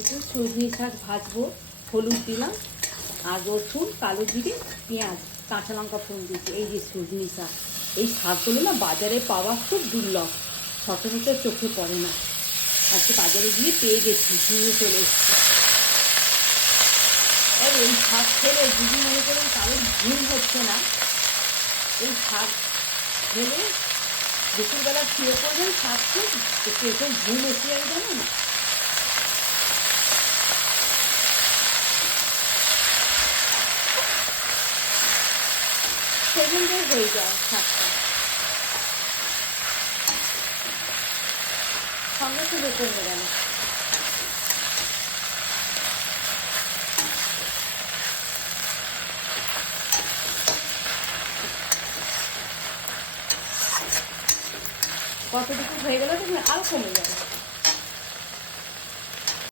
একটু সজনে শাক ভাজবো, হলুদ দিলাম আর রসুন, কালো জিরে, পেঁয়াজ, কাঁচা লঙ্কা ফোড়ন দিচ্ছি। এই যে সজনে শাক, এই শাকগুলো না বাজারে পাওয়া খুব দুর্লভ, সচরাচর চোখে পড়ে না। আজকে বাজারে গিয়ে পেয়ে গেছি, নিয়ে চলে এসেছি। আর এই শাক খেলে যদি মনে করেন কারোর ঘুম হচ্ছে না, এই শাক খেলে দুপুরবেলা শুয়ে পড়বেন, শাক খেয়ে একটু এরকম ঘুম এসে যাবে জানেন। সেকেন্ডে হয়ে যায় শাকটা, সঙ্গে সঙ্গে কমে গেল। কতটুকু হয়ে গেল দেখবেন আরও কমে যাবে।